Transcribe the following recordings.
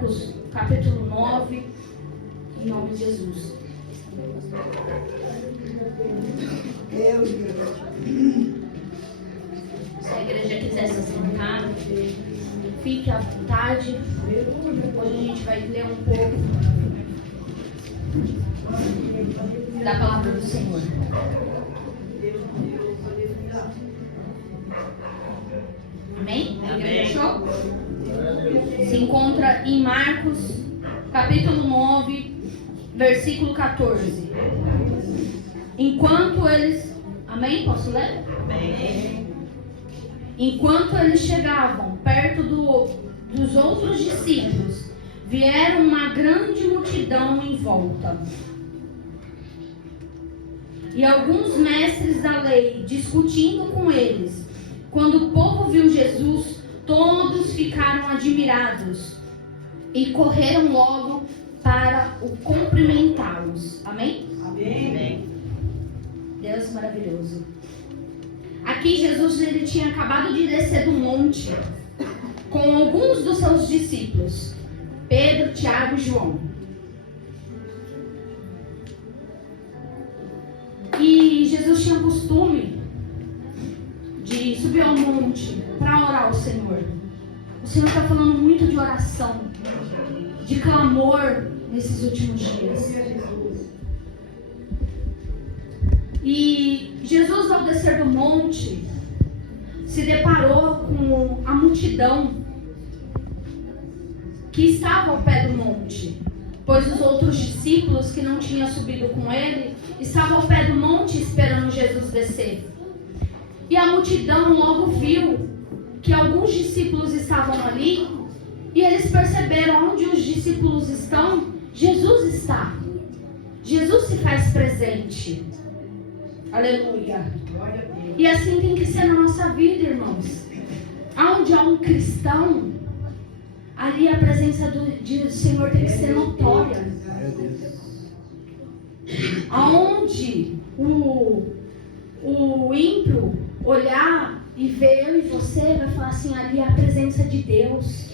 Marcos, capítulo 9, em nome de Jesus. Se a igreja quiser se sentar, fique à vontade. Hoje a gente vai ler um pouco da palavra do Senhor. Amém? Amém. Fechou? Se encontra em Marcos, capítulo 9, versículo 14. Enquanto eles... Amém? Posso ler? Amém. Enquanto eles chegavam perto dos outros discípulos, vieram uma grande multidão em volta. E alguns mestres da lei discutindo com eles. Quando o povo viu Jesus, todos ficaram admirados e correram logo para o cumprimentá-los. Amém? Amém. Deus maravilhoso. Aqui Jesus ele tinha acabado de descer do monte com alguns dos seus discípulos, Pedro, Tiago e João. E Jesus tinha costume de subir ao monte para orar ao Senhor. O Senhor está falando muito de oração, de clamor nesses últimos dias. E Jesus, ao descer do monte, se deparou com a multidão que estava ao pé do monte, pois os outros discípulos que não tinham subido com ele estavam ao pé do monte esperando Jesus descer. E a multidão logo viu que alguns discípulos estavam ali e eles perceberam onde os discípulos estão, Jesus está. Jesus se faz presente. Aleluia. E assim tem que ser na nossa vida, irmãos. Onde há um cristão, ali a presença do Senhor tem que ser notória. Aonde o ímpio olhar e ver eu e você, vai falar assim, ali é a presença de Deus.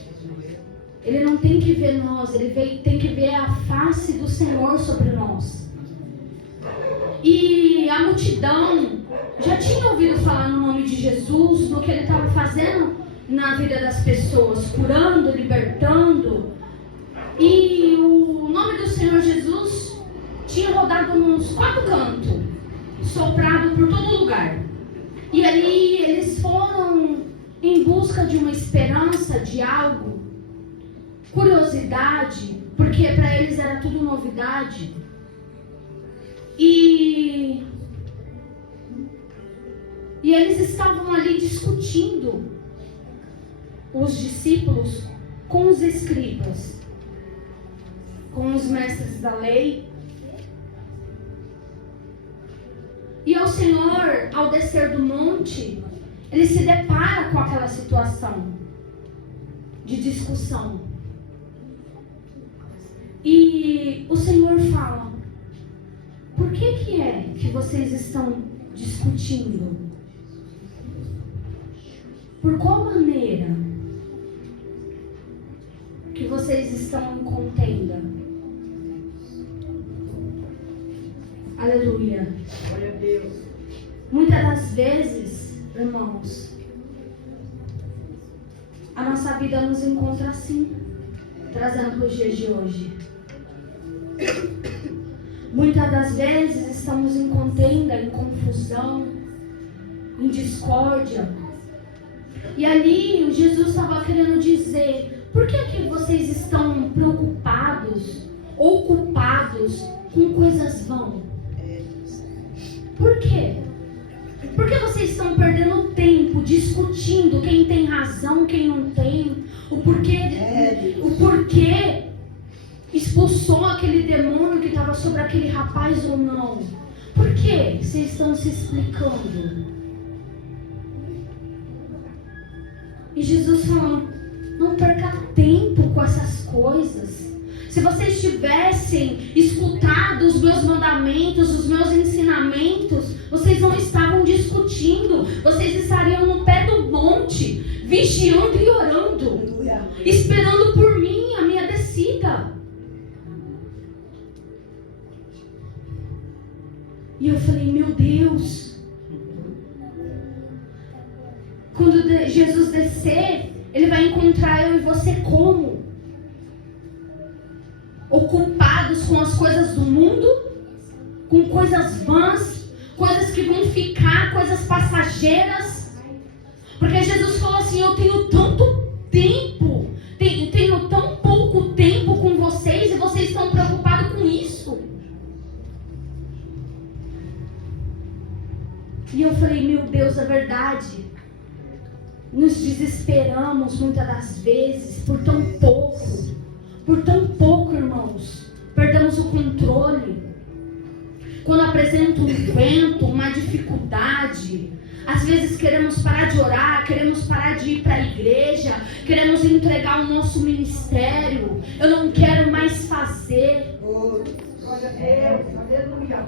Ele não tem que ver nós, ele tem que ver a face do Senhor sobre nós. E a multidão já tinha ouvido falar no nome de Jesus, no que ele estava fazendo na vida das pessoas, curando, libertando. E o nome do Senhor Jesus tinha rodado nos 4 cantos, soprado por todo lugar. E ali eles foram em busca de uma esperança, de algo, curiosidade, porque para eles era tudo novidade. E eles estavam ali discutindo, os discípulos, com os escribas, com os mestres da lei. E o Senhor, ao descer do monte, ele se depara com aquela situação de discussão. E o Senhor fala: por que é que vocês estão discutindo? Por qual maneira que vocês estão em contenda? Aleluia. Glória a Deus. Muitas das vezes, irmãos, a nossa vida nos encontra assim, trazendo para os dias de hoje. Muitas das vezes estamos em contenda, em confusão, em discórdia. E ali Jesus estava querendo dizer: por que vocês estão preocupados, ocupados com coisas vãs? Por quê? Por que vocês estão perdendo tempo discutindo quem tem razão, quem não tem? O porquê expulsou aquele demônio que estava sobre aquele rapaz ou não? Por que vocês estão se explicando? E Jesus falando: não perca tempo com essas coisas. Se vocês tivessem escutado os meus mandamentos, os meus ensinamentos, vocês não estavam discutindo. Vocês estariam no pé do monte, vigiando e orando, esperando por mim, a minha decisão. E eu falei, meu Deus. Quando Jesus descer, Ele vai encontrar eu e você como? Ocupados com as coisas do mundo, com coisas vãs, coisas que vão ficar, coisas passageiras. Porque Jesus falou assim, eu tenho tanto tempo, tenho tão pouco tempo com vocês, e vocês estão preocupados com isso. E eu falei, meu Deus, é verdade. Nos desesperamos muitas das vezes por tão pouco, irmãos. Perdemos o controle. Quando apresenta um vento, uma dificuldade, às vezes queremos parar de orar, queremos parar de ir para a igreja, queremos entregar o nosso ministério. Eu não quero mais fazer. Glória a Deus, aleluia.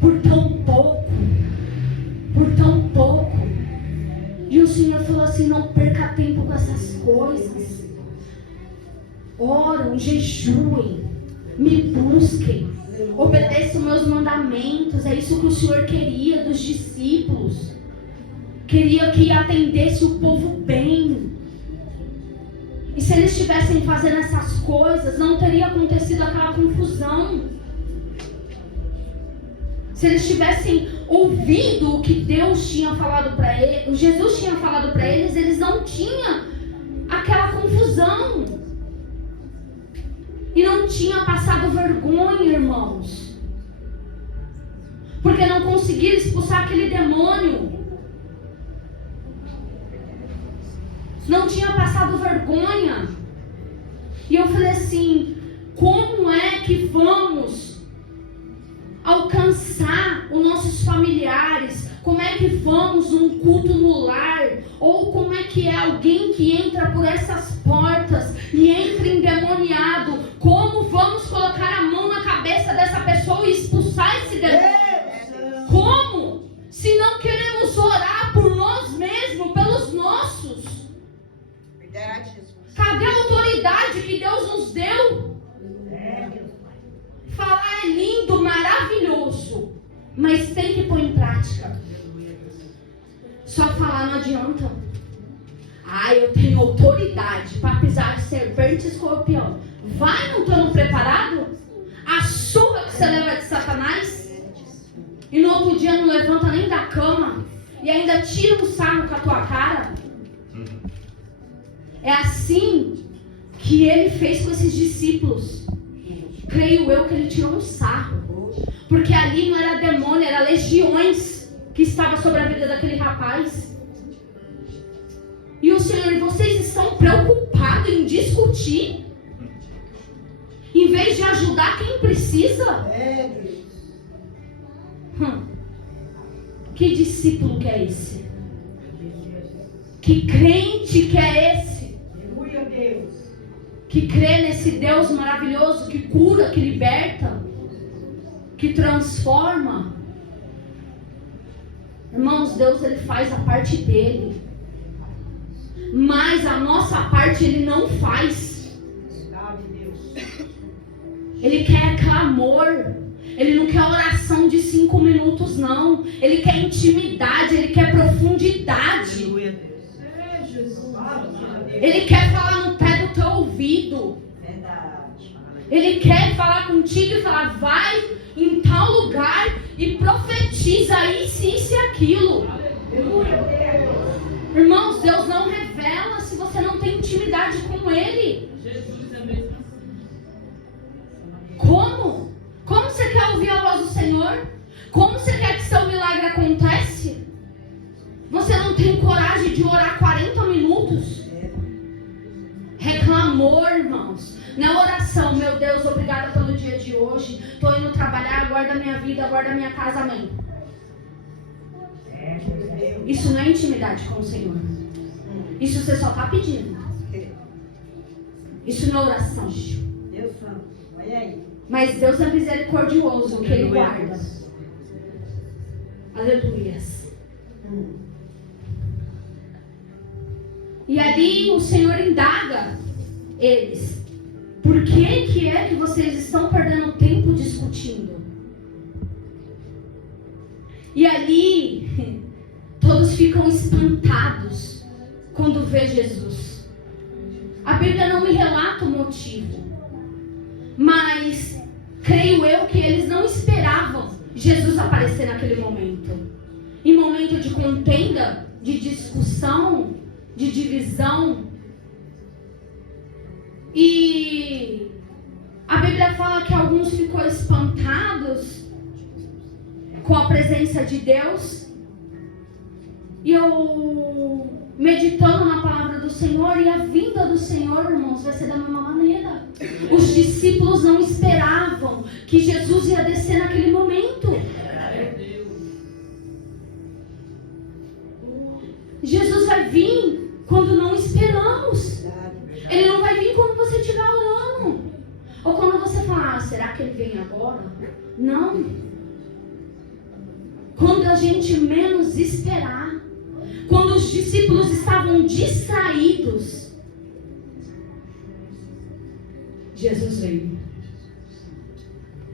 Por tão pouco. E o Senhor falou assim, não perca tempo com essas coisas. Oram, jejuem, me busquem, obedeçam meus mandamentos. É isso que o Senhor queria dos discípulos. Queria que atendesse o povo bem. E se eles estivessem fazendo essas coisas, não teria acontecido aquela confusão. Se eles tivessem ouvido o que Deus tinha falado para eles, Jesus tinha falado para eles, eles não tinham aquela confusão. E não tinha passado vergonha, irmãos. Porque não conseguiram expulsar aquele demônio. Não tinha passado vergonha. E eu falei assim, como é que vamos alcançar os nossos familiares? Como é que vamos num culto no lar? Ou como é que é alguém que entra por essas portas e entra endemoniado? Como vamos colocar a mão na cabeça dessa pessoa e expulsar esse demônio? Como? Se não queremos orar por nós mesmos, pelos nossos. Cadê a autoridade que Deus nos deu? Falar é lindo, maravilhoso, mas tem que pôr em prática. Só falar não adianta. Eu tenho autoridade para pisar de serpente e escorpião. Vai não estando preparado? A surra que você leva de Satanás, e no outro dia não levanta nem da cama, e ainda tira um sarro com a tua cara. É assim que ele fez com esses discípulos. Creio eu que ele tirou um sarro, porque ali não era demônio, era legiões que estavam sobre a vida daquele rapaz. E o Senhor, vocês estão preocupados em discutir, em vez de ajudar quem precisa? Que discípulo que é esse? Que crente que é esse? Aleluia, Deus. Que crê nesse Deus maravilhoso, que cura, que liberta, que transforma. Irmãos, Deus ele faz a parte dele, mas a nossa parte ele não faz. Ele quer clamor. Ele não quer oração de 5 minutos, não. Ele quer intimidade, ele quer profundidade. Ele quer falar no pé do teu ouvido. Ele quer falar contigo e falar, vai em tal lugar e profetiza isso e aquilo. Irmãos, Deus não revela se você não tem intimidade com Ele. Como? Como você quer ouvir a voz do Senhor? Como você quer que seu milagre acontece? Você não tem coragem de orar 40 minutos? Reclamor, irmãos. Não é oração, meu Deus, obrigada pelo dia de hoje. Estou indo trabalhar, guarda minha vida, guarda minha casa, amém. Isso não é intimidade com o Senhor. Isso você só está pedindo. Isso não é oração. Deus santo, olha aí. Mas Deus é misericordioso, que Ele guarda. Aleluias. E ali o Senhor indaga eles. Por que é que vocês estão perdendo tempo discutindo? E ali, todos ficam espantados quando vê Jesus. A Bíblia não me relata o motivo, mas creio eu que eles não esperavam Jesus aparecer naquele momento. Em momento de contenda, de discussão, de divisão. E a Bíblia fala que alguns ficou espantados com a presença de Deus. E eu meditando na palavra do Senhor, e a vinda do Senhor, irmãos, vai ser da mesma maneira. Os discípulos não esperavam que Jesus ia descer naquele momento. Jesus vai vir quando não esperamos. Ele não vai vir quando você estiver orando, ou quando você falar, será que ele vem agora? Não. Quando a gente menos esperar. Quando os discípulos estavam distraídos, Jesus veio.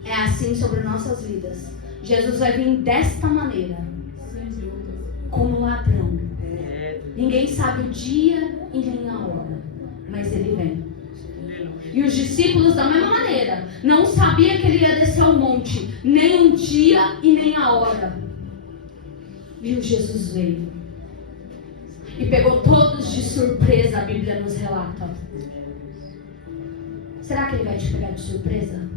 É assim sobre nossas vidas. Jesus vai vir desta maneira, como ladrão. Ninguém sabe o dia e nem a hora, mas ele vem. E os discípulos da mesma maneira, não sabiam que ele ia descer ao monte, nem um dia e nem a hora. E o Jesus veio. E pegou todos de surpresa, a Bíblia nos relata. Será que ele vai te pegar de surpresa?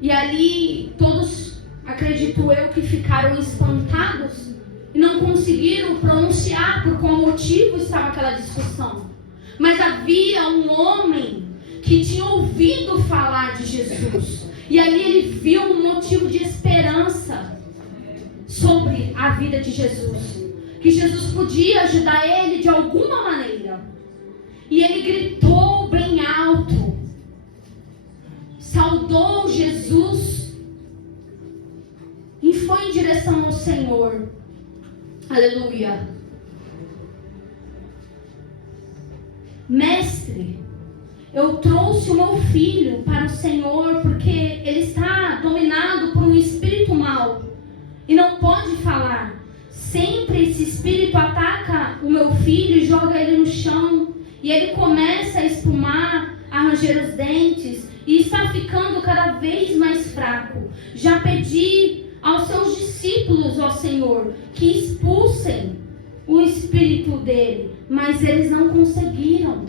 E ali, todos, acredito eu, que ficaram espantados e não conseguiram pronunciar por qual motivo estava aquela discussão. Mas havia um homem que tinha ouvido falar de Jesus. E ali ele viu um motivo de esperança sobre a vida de Jesus, que Jesus podia ajudar ele de alguma maneira. E ele gritou bem alto, saudou Jesus e foi em direção ao Senhor. Aleluia. Mestre, eu trouxe o meu filho para o Senhor porque ele está dominado por um espírito mau e não pode falar. Sempre esse espírito ataca o meu filho e joga ele no chão. E ele começa a espumar, a ranger os dentes e está ficando cada vez mais fraco. Já pedi aos seus discípulos, ó Senhor, que expulsem o espírito dele, mas eles não conseguiram.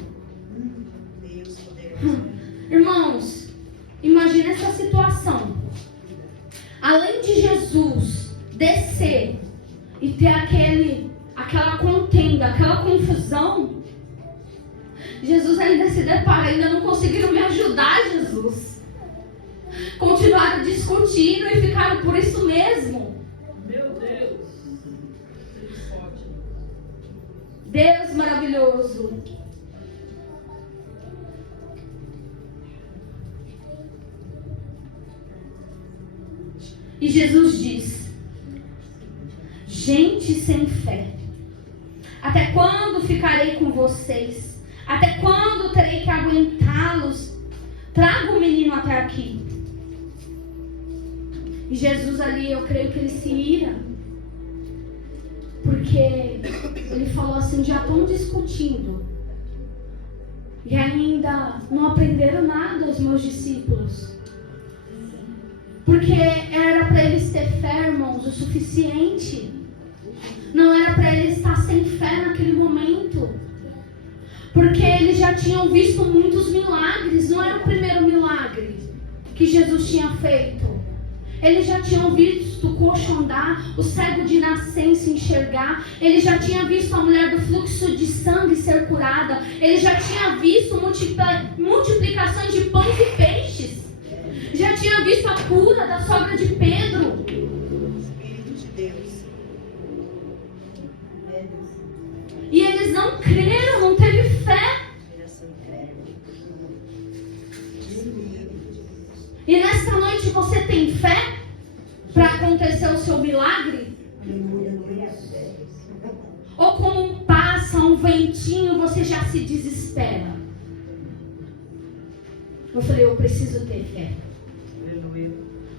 Irmãos, imagine essa situação. Além de Jesus descer e ter aquela contenda, aquela confusão, Jesus ainda se depara, ainda não conseguiram me ajudar, Jesus. Continuaram discutindo e ficaram por isso mesmo. Meu Deus. Deus maravilhoso. E Jesus diz: gente sem fé, até quando ficarei com vocês? Até quando terei que aguentá-los? Traga o menino até aqui. E Jesus ali, eu creio que ele se ira, porque ele falou assim: já estão discutindo e ainda não aprenderam nada os meus discípulos. Porque era para eles ter fé, irmãos, o suficiente. Não era para eles estar sem fé naquele momento. Porque eles já tinham visto muitos milagres. Não era o primeiro milagre que Jesus tinha feito. Eles já tinham visto o coxo andar, o cego de nascença enxergar. Eles já tinham visto a mulher do fluxo de sangue ser curada. Eles já tinham visto multiplicações de pães e peixes. Já tinha visto a cura da sogra de Pedro. Espírito de Deus. E eles não creram, não teve fé. E nesta noite você tem fé para acontecer o seu milagre? Ou como passa um ventinho, você já se desespera? Eu falei, eu preciso ter fé.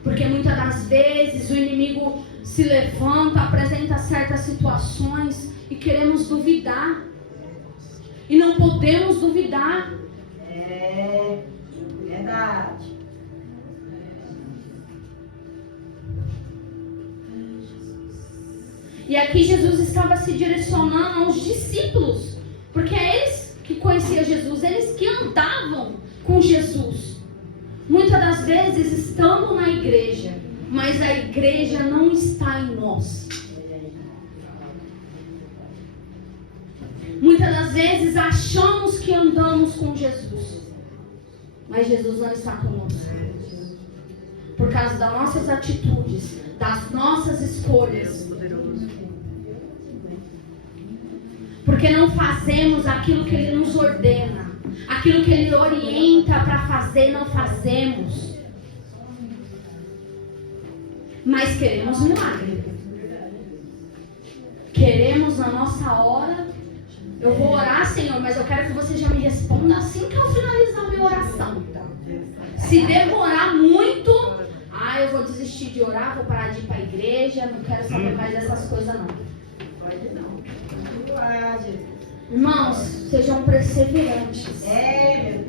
Porque muitas das vezes o inimigo se levanta, apresenta certas situações e queremos duvidar. E não podemos duvidar. É verdade. E aqui Jesus estava se direcionando aos discípulos, porque é eles que conheciam Jesus, eles que andavam com Jesus. Muitas das vezes estamos na igreja, mas a igreja não está em nós. Muitas das vezes achamos que andamos com Jesus, mas Jesus não está conosco. Por causa das nossas atitudes, das nossas escolhas. Porque não fazemos aquilo que Ele nos ordena. Aquilo que Ele orienta para fazer, não fazemos. Mas queremos milagre. Queremos na nossa hora. Eu vou orar, Senhor, mas eu quero que você já me responda assim que eu finalizar a minha oração. Se demorar muito, eu vou desistir de orar, vou parar de ir para a igreja, não quero saber mais dessas coisas não. Pode não. Irmãos, sejam perseverantes. Meu Deus.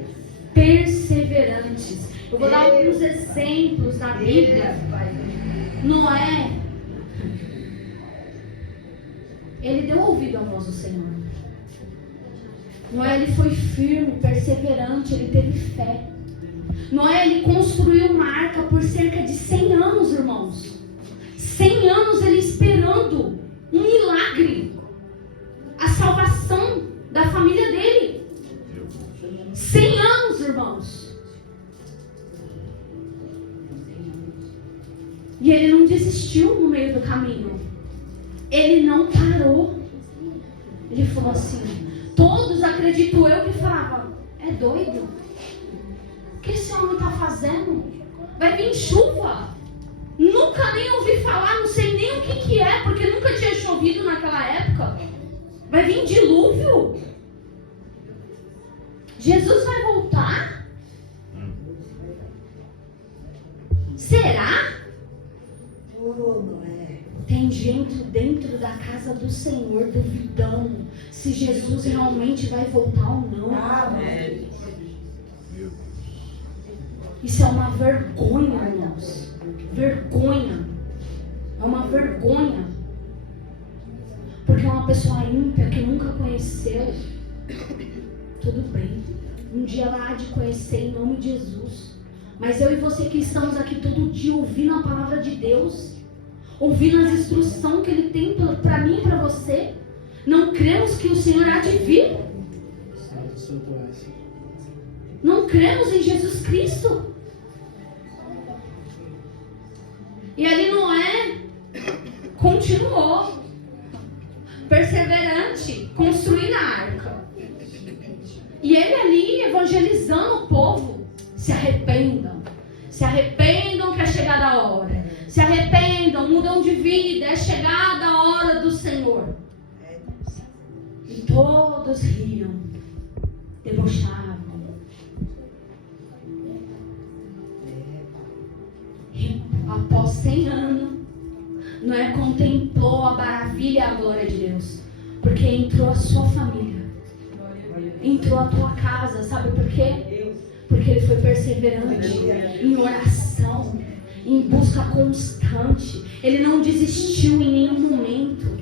Perseverantes. Eu vou dar alguns exemplos da Bíblia. Noé, ele deu ouvido à voz do Senhor. Noé, ele foi firme, perseverante, ele teve fé. Noé, ele construiu uma arca por cerca de 100 anos, irmãos. 100 anos ele esperando um milagre. A salvação da família dele. 100 anos, irmãos. E ele não desistiu no meio do caminho. Ele não parou. Ele falou assim, todos, acredito eu, que falavam, é doido? O que esse homem está fazendo? Vai vir chuva. Nunca nem ouvi falar, não sei nem o que é, porque nunca tinha chovido naquela época. Vai vir dilúvio? Jesus vai voltar? Será? Tem gente dentro da casa do Senhor duvidando se Jesus realmente vai voltar ou não. Isso é uma vergonha, irmãos. Vergonha. É uma vergonha. Porque é uma pessoa ímpia que nunca conheceu. Tudo bem. Um dia ela há de conhecer em nome de Jesus. Mas eu e você que estamos aqui todo dia ouvindo a palavra de Deus, ouvindo as instruções que Ele tem para mim e para você, não cremos que o Senhor há de vir? Não cremos em Jesus Cristo? E ali Noé continuou perseverante, construindo a arca. E ele ali evangelizando o povo. Se arrependam que é chegada a hora. Se arrependam, mudam de vida, é chegada a hora do Senhor. E todos riam, debochavam. E após 100 anos, Noé contemplou a maravilha e a glória de Deus. Porque entrou a sua família. Entrou a tua casa, sabe por quê? Porque ele foi perseverante em oração, em busca constante. Ele não desistiu em nenhum momento.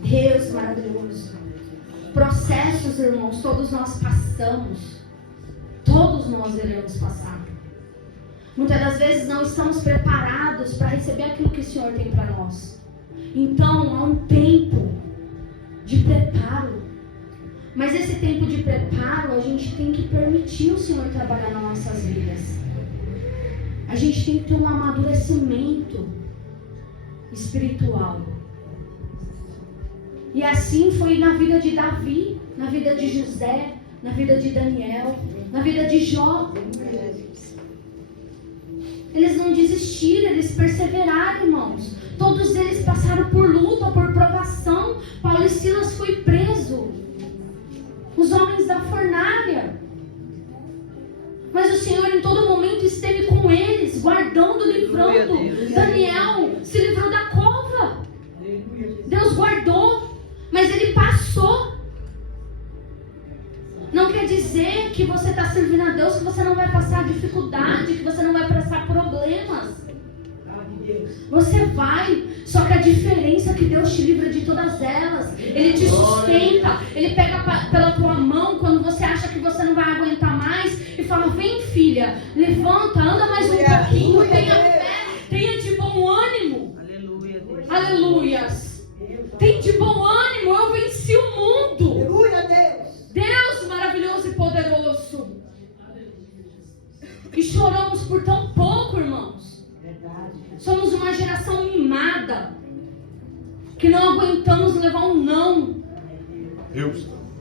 Deus maravilhoso. Processos, irmãos, todos nós passamos. Todos nós iremos passar. Muitas das vezes não estamos preparados para receber aquilo que o Senhor tem para nós. Então, há um tempo de preparo. Mas esse tempo de preparo, a gente tem que permitir o Senhor trabalhar nas nossas vidas. A gente tem que ter um amadurecimento espiritual. E assim foi na vida de Davi, na vida de José, na vida de Daniel, na vida de Jó. Eles não desistiram, eles perseveraram, irmãos. Todos eles passaram por luta, por provação. Paulo e Silas foi preso. Os homens da fornalha. Mas o Senhor em todo momento esteve com eles, guardando, livrando. Daniel se livrou da cova. Deus guardou, mas ele passou. Não quer dizer que você está servindo a Deus, que você não vai passar dificuldade, que você não vai passar problemas. Você vai, só que a diferença é que Deus te livra de todas elas. Ele te sustenta, Ele pega pela tua mão quando você acha que você não vai aguentar mais e fala: vem, filha, levanta, anda mais um pouquinho, tenha fé, tenha de bom ânimo. Aleluias. Tem de bom ânimo, eu venci o mundo. Aleluia, Deus. Deus maravilhoso e poderoso. E choramos por tão pouco, irmãos. Somos uma geração mimada, que não aguentamos levar um não.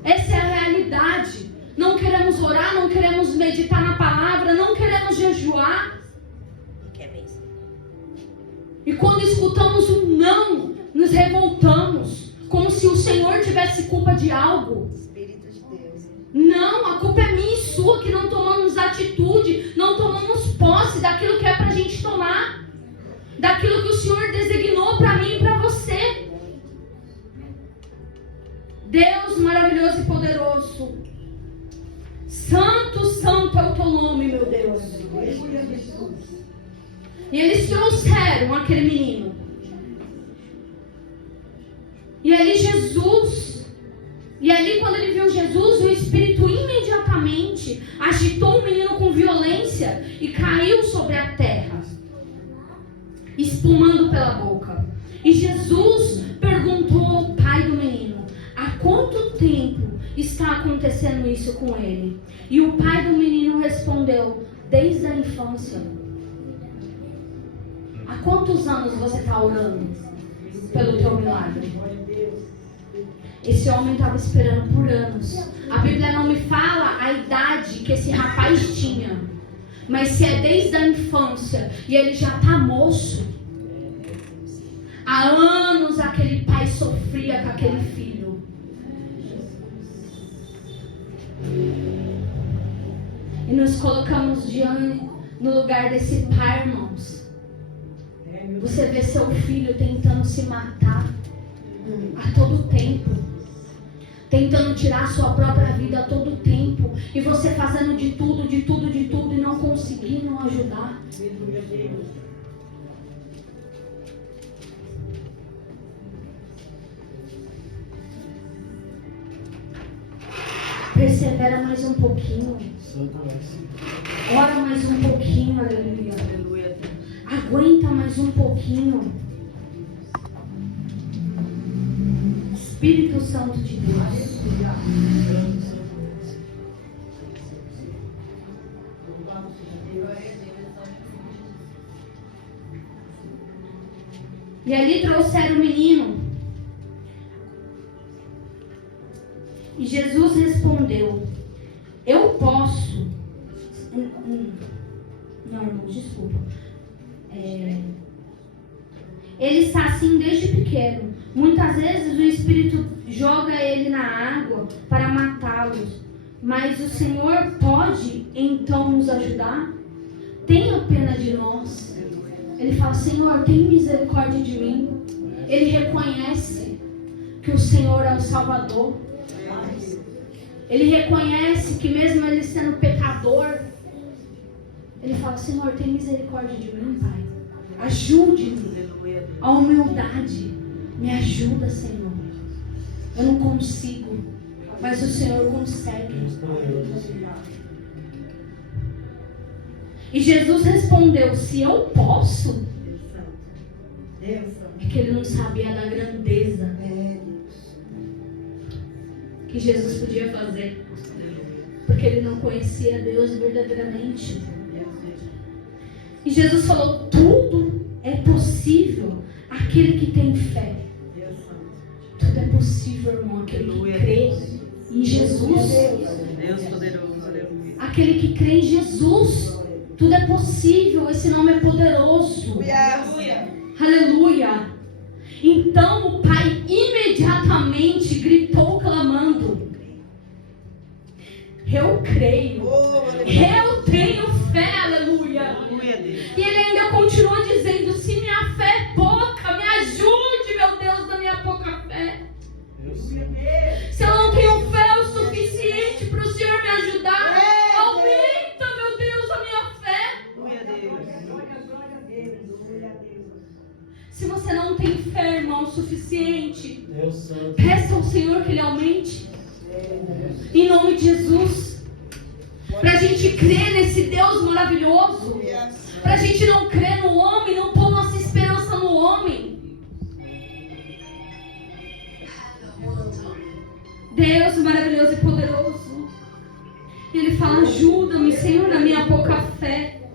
Essa é a realidade. Não queremos orar, não queremos meditar na palavra, não queremos jejuar. E quando escutamos um não, nos revoltamos, como se o Senhor tivesse culpa de algo. Não, a culpa é minha e sua, que não tomamos atitude, não tomamos posse daquilo que é pra gente tomar, daquilo que o Senhor designou para mim e para você. Deus maravilhoso e poderoso, santo, santo é o teu nome, meu Deus. E eles trouxeram aquele menino. E ali Jesus, e ali quando ele viu Jesus, o Espírito imediatamente agitou o menino com violência e caiu sobre a terra, espumando pela boca. E Jesus perguntou ao pai do menino: há quanto tempo está acontecendo isso com ele? E o pai do menino respondeu: desde a infância. Há quantos anos você está orando pelo teu milagre? Esse homem estava esperando por anos. A Bíblia não me fala a idade que esse rapaz tinha, mas se é desde a infância e ele já está moço, há anos aquele pai sofria com aquele filho. E nos colocamos diante, no lugar desse pai, irmãos. Você vê seu filho tentando se matar a todo tempo, tentando tirar a sua própria vida a todo tempo, e você fazendo de tudo e não conseguindo ajudar. Persevera mais um pouquinho. Ora mais um pouquinho, aleluia. Aguenta mais um pouquinho. Espírito Santo de Deus. E ali trouxeram o menino. E Jesus respondeu: eu posso. Não, irmãos, desculpa. Ele está assim desde pequeno. Muitas vezes o Espírito joga ele na água para matá-los. Mas o Senhor pode então nos ajudar? Tenha pena de nós. Ele fala: Senhor, tem misericórdia de mim. Ele reconhece que o Senhor é o Salvador. Ele reconhece que mesmo ele sendo pecador, ele fala: Senhor, tem misericórdia de mim, Pai. Ajude-me. A humildade. Me ajuda, Senhor. Eu não consigo, mas o Senhor consegue. E Jesus respondeu: se eu posso. É que ele não sabia da grandeza que Jesus podia fazer, porque ele não conhecia Deus verdadeiramente. E Jesus falou: tudo é possível aquele que tem fé. Tudo é possível, irmão, aquele que crê em Jesus. Deus poderoso, aleluia. Aquele que crê em Jesus. Tudo é possível, esse nome é poderoso. Aleluia. Então o pai imediatamente gritou clamando: eu creio, eu tenho Em nome de Jesus. Para a gente crer nesse Deus maravilhoso. Para a gente não crer no homem, não pôr nossa esperança no homem. Deus maravilhoso e poderoso. Ele fala: ajuda-me, Senhor, na minha pouca fé.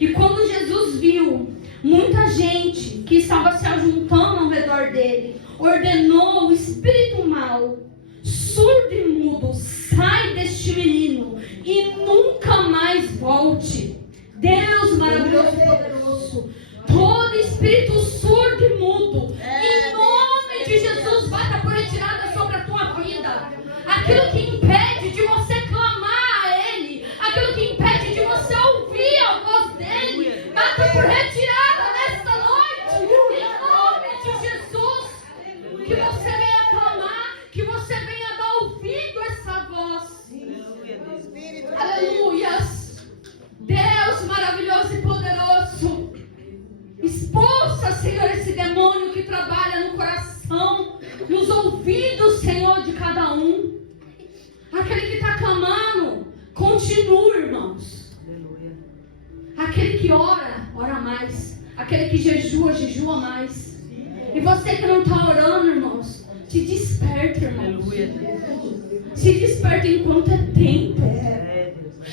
E quando Jesus viu muita gente que estava se ajuntando ao redor dele, ordenou o espírito mau, surdo e mudo, sai deste menino e nunca mais volte. Deus maravilhoso e poderoso, todo espírito surdo e mudo, em nome de Jesus, bata por retirada sobre a tua vida. Aquilo que impede de você clamar a Ele, aquilo que impede de você ouvir a voz dEle, bata por retirada nesta noite, em nome de Jesus. Que você venha clamar, que você venha dar ouvido a essa voz. Aleluias. Deus maravilhoso e poderoso, expulsa, Senhor, esse demônio que trabalha no coração, nos ouvidos, Senhor, de cada um. Aquele que está clamando, continua, irmãos. Aquele que ora, ora mais. Aquele que jejua, jejua mais. E você que não está orando, irmãos, se desperta, irmãos. Se desperta enquanto é tempo.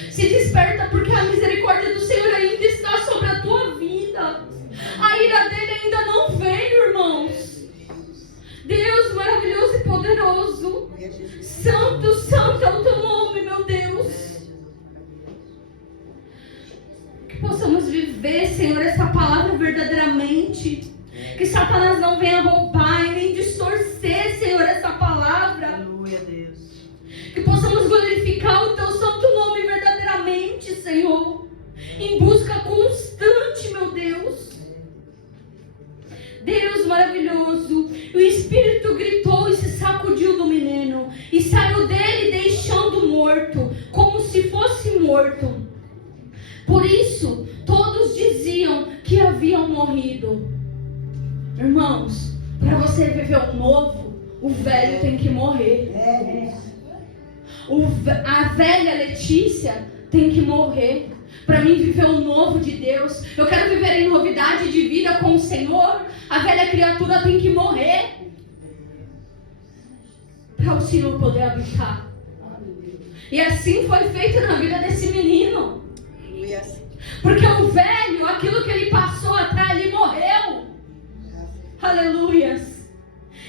Se desperta, porque a misericórdia do Senhor ainda está sobre a tua vida. A ira dele ainda não veio, irmãos. Deus maravilhoso e poderoso. Santo, santo é o teu nome, meu Deus. Que possamos viver, Senhor, essa palavra verdadeiramente. Que Satanás não venha roubar e nem distorcer, Senhor, essa palavra. Aleluia, Deus. Que possamos glorificar o teu santo nome verdadeiramente, Senhor. Em busca constante, meu Deus. Deus maravilhoso. O Espírito gritou e se sacudiu do menino. E saiu dele deixando morto, como se fosse morto. Por isso, todos diziam que haviam morrido. Irmãos, para você viver o novo, o velho tem que morrer. A velha Letícia tem que morrer. Para mim viver o novo de Deus, eu quero viver em novidade de vida com o Senhor. A velha criatura tem que morrer para o Senhor poder habitar. E assim foi feito na vida desse menino. Porque o velho, aquilo que ele passou atrás, ele morreu. Aleluias.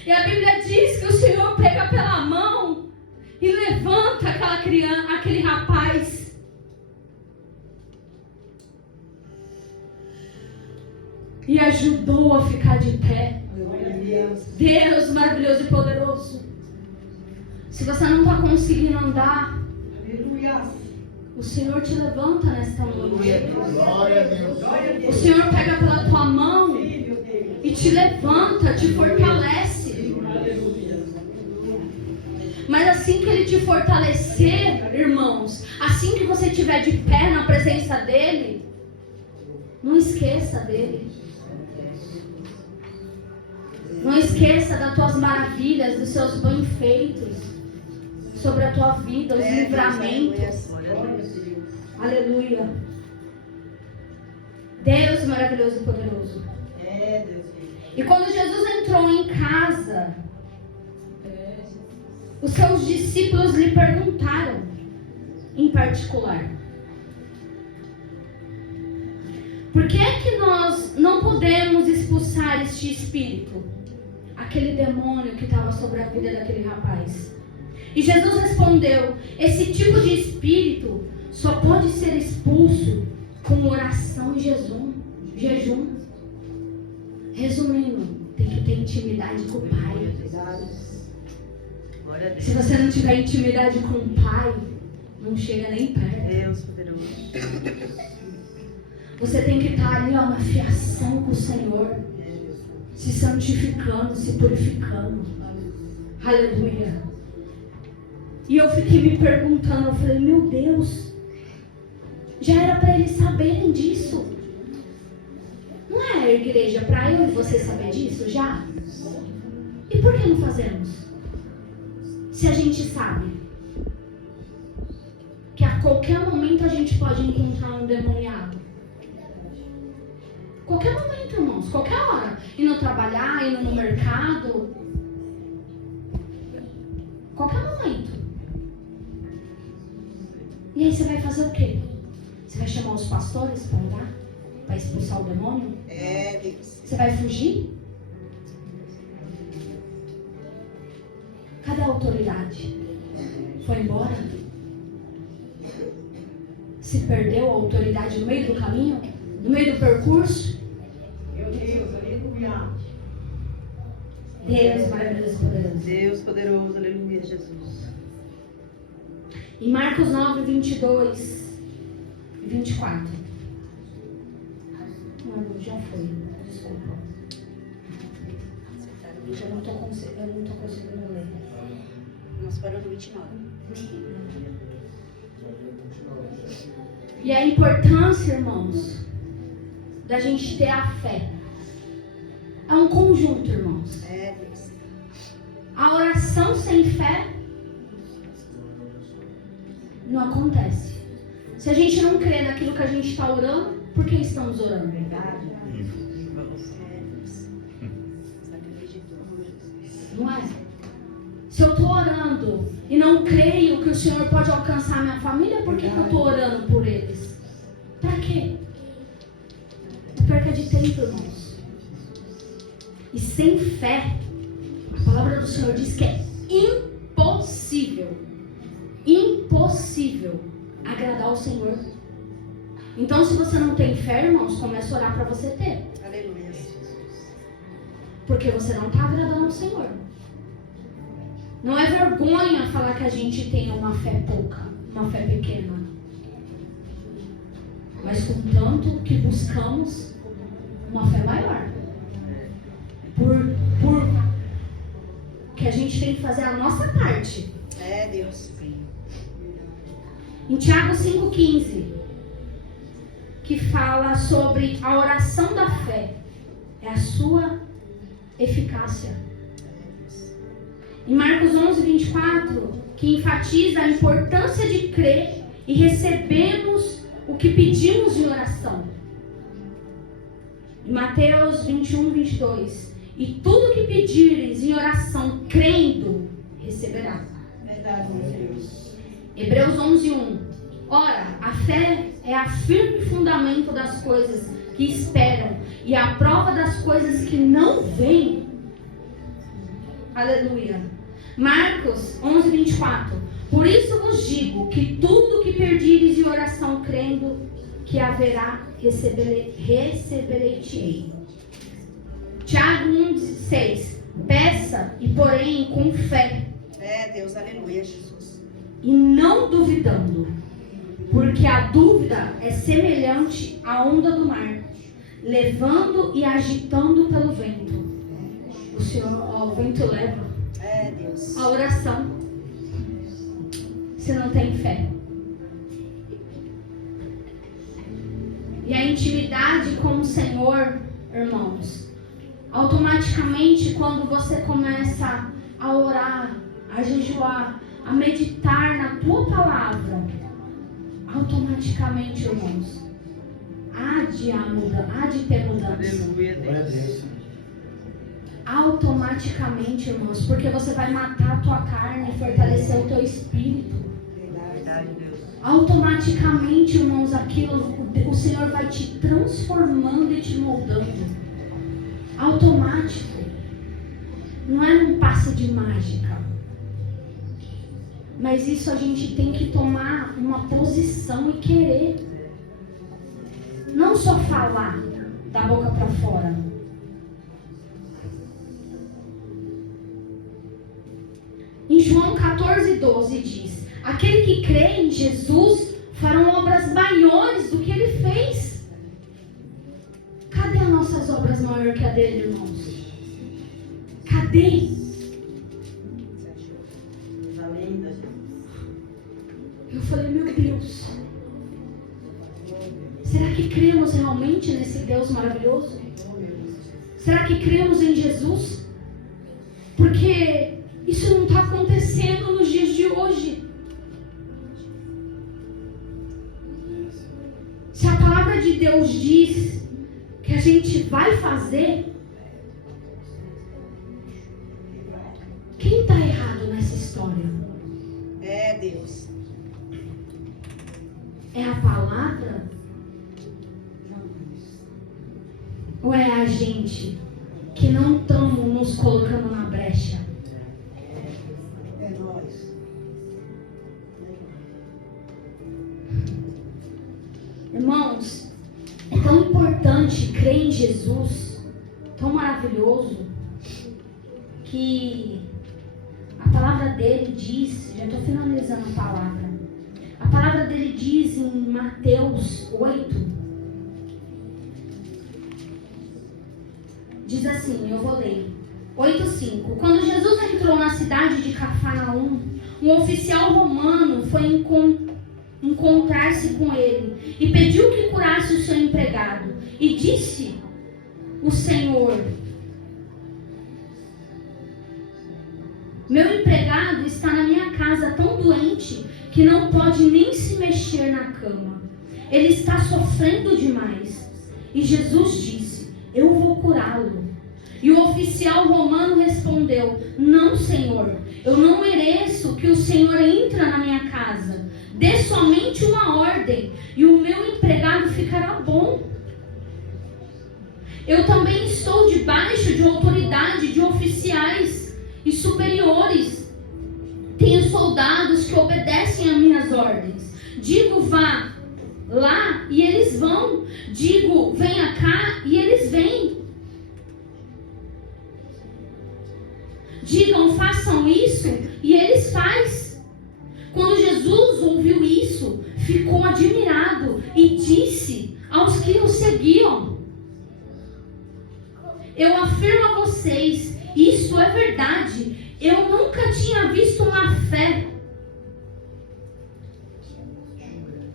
E a Bíblia diz que o Senhor pega pela mão e levanta aquela criança, aquele rapaz. E ajudou a ficar de pé. Deus maravilhoso e poderoso. Se você não está conseguindo andar, o Senhor te levanta nesta noite. O Senhor pega pela tua mão e te levanta, te fortalece. Mas assim que Ele te fortalecer, irmãos, assim que você estiver de pé na presença dEle, não esqueça dEle. Não esqueça das tuas maravilhas, dos seus bem-feitos sobre a tua vida, os livramentos. Aleluia. Deus maravilhoso e poderoso. E quando Jesus entrou em casa, os seus discípulos lhe perguntaram, em particular: por que é que nós não podemos expulsar este espírito? Aquele demônio que estava sobre a vida daquele rapaz. E Jesus respondeu: esse tipo de espírito só pode ser expulso com oração e jejum. Resumindo, tem que ter intimidade com o Pai. Se você não tiver intimidade com o Pai, não chega nem perto. Deus poderoso. Você tem que estar ali, na fiação com o Senhor, se santificando, se purificando. Aleluia. E eu fiquei me perguntando, eu falei: meu Deus, já era para eles saberem disso. Não é, igreja, para eu e você saber disso já? E por que não fazemos? Se a gente sabe. qualquer momento a gente pode encontrar um endemoniado. Qualquer momento, irmãos, qualquer hora. Indo trabalhar, indo no mercado. Qualquer momento. E aí você vai fazer o quê? Você vai chamar os pastores para orar? Para expulsar o demônio? Você vai fugir? Cadê a autoridade? Foi embora? Se perdeu a autoridade no meio do caminho? No meio do percurso? Meu Deus, aleluia. Deus maravilhoso, poderoso. Deus poderoso, aleluia, Jesus. Em Marcos 9, 22 e 24. Não, já foi. Desculpa. Eu não estou conseguindo ler. Nós paramos no 29. E a importância, irmãos, da gente ter a fé. É um conjunto, irmãos. Deus. A oração sem fé não acontece. Se a gente não crê naquilo que a gente está orando, por que estamos orando? Verdade. Não é? Se eu estou orando e não creio que o Senhor pode alcançar a minha família, por que eu estou orando por eles? Para quê? É perca de tempo, irmãos. E sem fé, a palavra do Senhor diz que é impossível agradar ao Senhor. Então, se você não tem fé, irmãos, comece a orar para você ter. Aleluia. Porque você não está agradando ao Senhor. Não é vergonha falar que a gente tem uma fé pouca, uma fé pequena. Mas contanto que buscamos uma fé maior. Por que a gente tem que fazer a nossa parte. Deus. Em Tiago 5,15, que fala sobre a oração da fé, é a sua eficácia. Em Marcos 11, 24, que enfatiza a importância de crer e recebermos o que pedimos em oração. Em Mateus 21, 22, e tudo que pedires em oração, crendo, receberás. Verdade, meu Deus. Hebreus 11, 1. Ora, a fé é a firme fundamento das coisas que esperam e a prova das coisas que não veem. Aleluia. Marcos 11, 24. Por isso vos digo que tudo que pedires em oração crendo que haverá, receberei-te-ei. Tiago 1, 6. Peça, e porém com fé. Deus, aleluia, Jesus. E não duvidando, porque a dúvida é semelhante à onda do mar, levando e agitando pelo vento. O Senhor, o vento leva. Deus. A oração, se não tem fé. E a intimidade com o Senhor, irmãos, automaticamente quando você começa a orar, a jejuar, a meditar na tua palavra, automaticamente, irmãos, há de ter mudança. Aleluia, Deus. Automaticamente, irmãos, porque você vai matar a tua carne e fortalecer o teu espírito. Verdade, Deus. Automaticamente, irmãos, aquilo, o Senhor vai te transformando e te moldando. Automático. Não é num passe de mágica. Mas isso a gente tem que tomar uma posição e querer. Não só falar da boca para fora. Em João 14, 12 diz: aquele que crê em Jesus farão obras maiores do que ele fez. Cadê as nossas obras maiores que a dele, irmãos? Cadê? Eu falei, meu Deus, será que cremos realmente nesse Deus maravilhoso? Será que cremos em Jesus? Porque isso não está acontecendo nos dias de hoje. de Deus diz que a gente vai fazer, quem está errado nessa história? É Deus. É a palavra? Ou é a gente que não estamos nos colocando na brecha? É nós. Irmãos, é tão importante crer em Jesus, tão maravilhoso, que a palavra dele diz, já estou finalizando a palavra dele diz em Mateus 8, diz assim, eu vou ler, 8:5. Quando Jesus entrou na cidade de Cafarnaum, um oficial romano foi encontrar-se com ele e pediu que curasse o seu empregado. E disse o Senhor: meu empregado está na minha casa tão doente que não pode nem se mexer na cama. Ele está sofrendo demais. E Jesus disse: eu vou curá-lo. E o oficial romano respondeu: não, Senhor, eu não mereço que o Senhor entre na minha casa. Dê somente uma ordem e o meu empregado ficará bom. Eu também estou debaixo de autoridade de oficiais e superiores. Tenho soldados que obedecem às minhas ordens. Digo, vá lá e eles vão. Digo, venha cá e eles vêm. Digam, façam isso e eles fazem. Quando Jesus ouviu isso, ficou admirado e disse aos que o seguiam: eu afirmo a vocês, isso é verdade, eu nunca tinha visto uma fé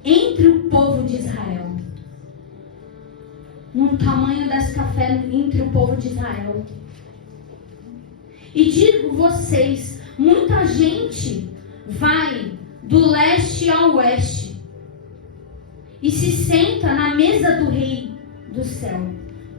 entre o povo de Israel, no tamanho desta fé entre o povo de Israel. E digo vocês, muita gente vai do leste ao oeste e se senta na mesa do rei do céu,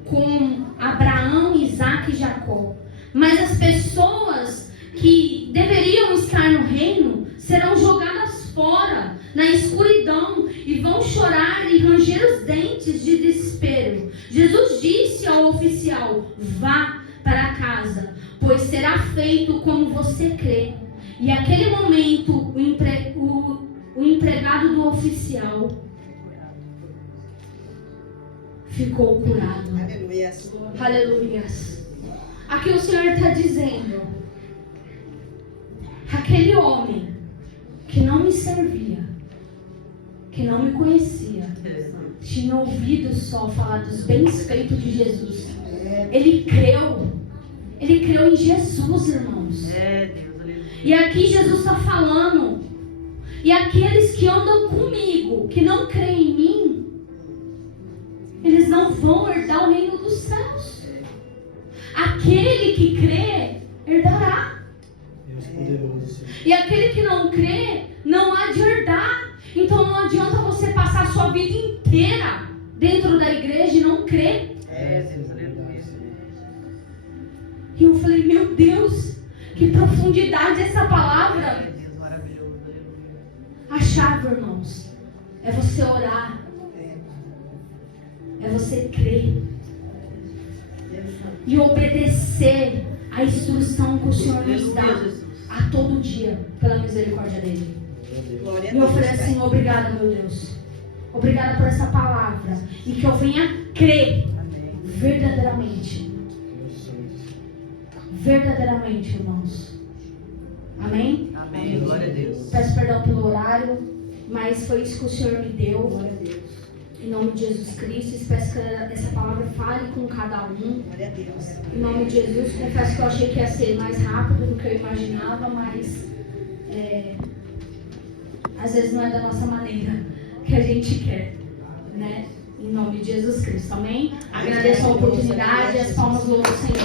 com Abraão, Isaque e Jacó. Mas as pessoas que deveriam estar no reino serão jogadas fora, na escuridão, e vão chorar e ranger os dentes de desespero. Jesus disse ao oficial: vá para casa, pois será feito como você crê. E naquele momento, o empregado do oficial ficou curado. Aleluia. Aleluias. Aqui o Senhor está dizendo: aquele homem que não me servia, que não me conhecia, tinha ouvido só falar dos bens feitos de Jesus. Ele creu em Jesus, irmãos. E aqui Jesus está falando: e aqueles que andam comigo, que não creem em mim, eles não vão herdar o reino dos céus. Aquele que crê, herdará. E aquele que não crê, não há de herdar. Então não adianta você passar a sua vida inteira dentro da igreja e não crer. E eu falei: meu Deus, que profundidade essa palavra. A chave, irmãos, é você orar, é você crer e obedecer a instrução que o Senhor nos dá a todo dia, pela misericórdia dele. E eu falei assim: obrigada, meu Deus, obrigada por essa palavra, e que eu venha crer verdadeiramente, irmãos. Amém? Amém. Glória a Deus. Peço perdão pelo horário, mas foi isso que o Senhor me deu. Glória a Deus. Em nome de Jesus Cristo, espero que essa palavra fale com cada um. Glória a Deus. Em nome de Jesus, confesso que eu achei que ia ser mais rápido do que eu imaginava, mas às vezes não é da nossa maneira que a gente quer, né? Em nome de Jesus Cristo, amém? Agradeço a oportunidade e as palmas louvam o Senhor.